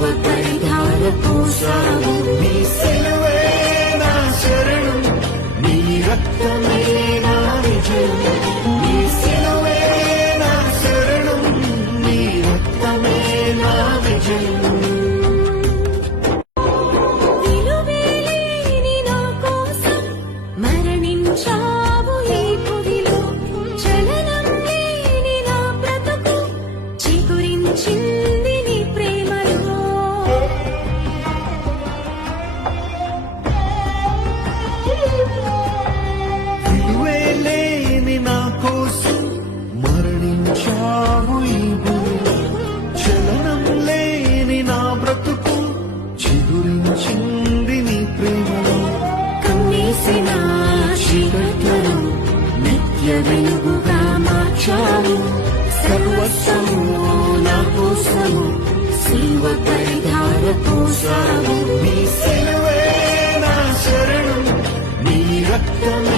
我对他的不舍。వచ్చావు ఈ చలనం లేని నా బ్రతుకు చిగురించింది నీ ప్రేమలో కమ్మేసిన నిత్య వెలుగుగా సర్వస్వము నా కోసము పరిధార నీ శరణం నీ రక్తమే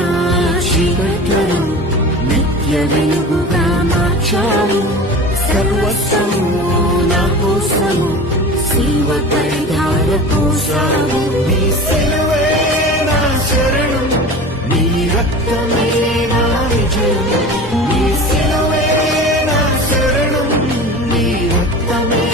దివ్య వెలుగుగా మార్చావు సర్వస్వము నా కోసము శివ పరిధార కోసావు నీ సెలవే నా శరణం నీ రక్తమే నా విజయం నీ సెలవే నా శరణం నీ రక్తమే